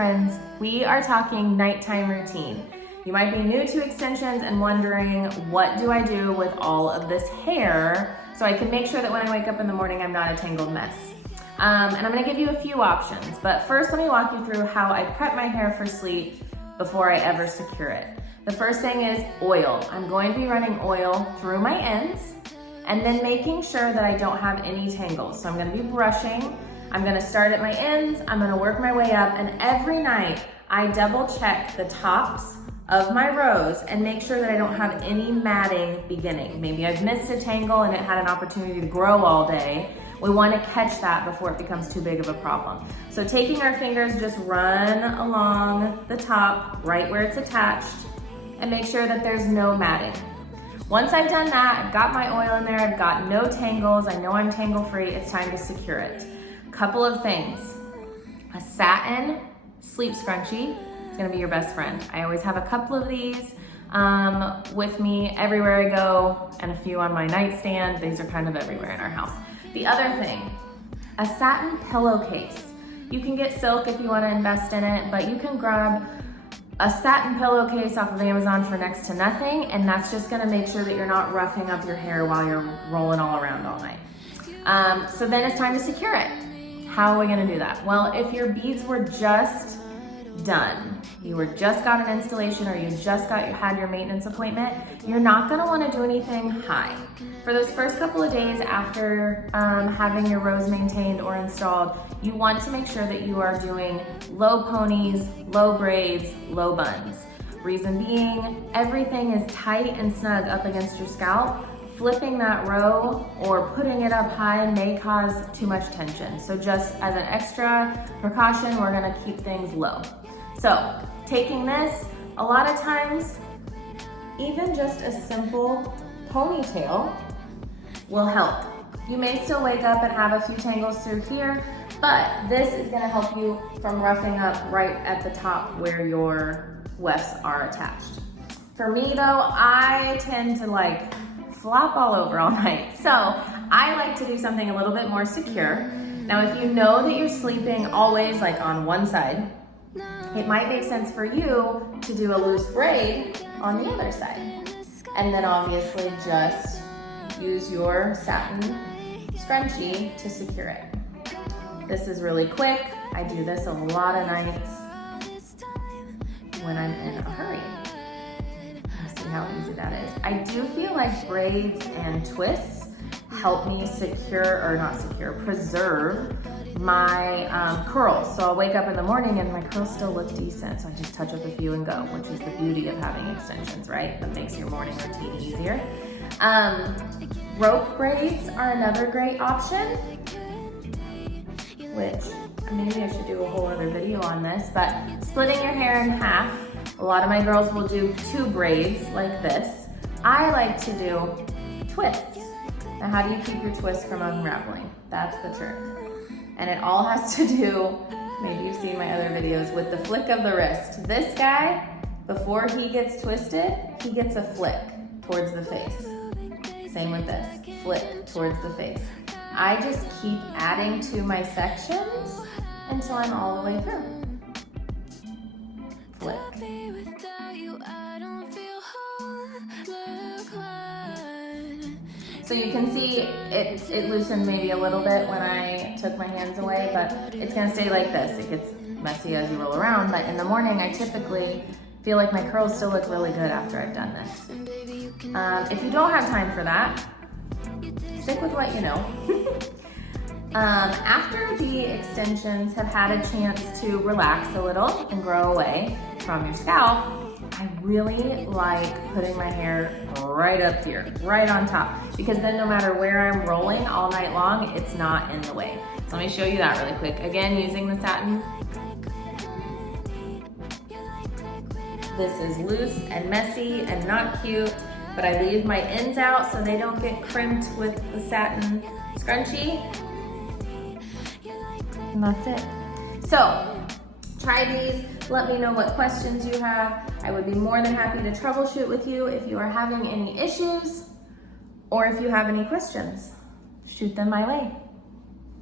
friends, we are talking nighttime routine. You might be new to extensions and wondering, what do I do with all of this hair so I can make sure that when I wake up in the morning, I'm not a tangled mess? And I'm gonna give you a few options, but first let me walk you through how I prep my hair for sleep before I ever secure it. The first thing is oil. I'm going to be running oil through my ends and then making sure that I don't have any tangles. So I'm gonna be brushing. I'm gonna start at my ends, I'm gonna work my way up, and every night I double check the tops of my rows and make sure that I don't have any matting beginning. Maybe I've missed a tangle and it had an opportunity to grow all day. We wanna catch that before it becomes too big of a problem. So taking our fingers, just run along the top, right where it's attached, and make sure that there's no matting. Once I've done that, I've got my oil in there, I've got no tangles, I know I'm tangle free, it's time to secure it. Couple of things. A satin sleep scrunchie is gonna be your best friend. I always have a couple of these with me everywhere I go, and a few on my nightstand. These are kind of everywhere in our house. The other thing, a satin pillowcase. You can get silk if you wanna invest in it, but you can grab a satin pillowcase off of Amazon for next to nothing, and that's just gonna make sure that you're not roughing up your hair while you're rolling all around all night. So then it's time to secure it. How are we gonna do that? Well, if your beads were just done, you just got an installation, or you just had your maintenance appointment, you're not gonna wanna do anything high. For those first couple of days after having your rows maintained or installed, you want to make sure that you are doing low ponies, low braids, low buns. Reason being, everything is tight and snug up against your scalp. Flipping that row or putting it up high may cause too much tension. So just as an extra precaution, we're gonna keep things low. So taking this, a lot of times, even just a simple ponytail will help. You may still wake up and have a few tangles through here, but this is gonna help you from roughing up right at the top where your wefts are attached. For me though, I tend to flop all over all night. So I like to do something a little bit more secure. Now, if you know that you're sleeping always on one side, it might make sense for you to do a loose braid on the other side. And then obviously just use your satin scrunchie to secure it. This is really quick. I do this a lot of nights when I'm in a hurry. See how easy that is. I do feel like braids and twists help me preserve my curls. So I'll wake up in the morning and my curls still look decent, so I just touch up a few and go, which is the beauty of having extensions, right? That makes your morning routine easier. Rope braids are another great option, which maybe I should do a whole other video on this, but splitting your hair in half. A lot of my girls will do 2 braids like this. I like to do twists. Now, how do you keep your twist from unraveling? That's the trick. And it all has to do, maybe you've seen my other videos, with the flick of the wrist. This guy, before he gets twisted, he gets a flick towards the face. Same with this, flick towards the face. I just keep adding to my sections until I'm all the way through. Flick. So you can see it loosened maybe a little bit when I took my hands away, but it's gonna stay like this. It gets messy as you roll around, but in the morning I typically feel like my curls still look really good after I've done this. If you don't have time for that, stick with what you know. After the extensions have had a chance to relax a little and grow away from your scalp, I really like putting my hair right up here, right on top, because then no matter where I'm rolling all night long, it's not in the way. So let me show you that really quick. Again, using the satin. This is loose and messy and not cute, but I leave my ends out so they don't get crimped with the satin scrunchie. And that's it. So try these. Let me know what questions you have. I would be more than happy to troubleshoot with you if you are having any issues, or if you have any questions, shoot them my way.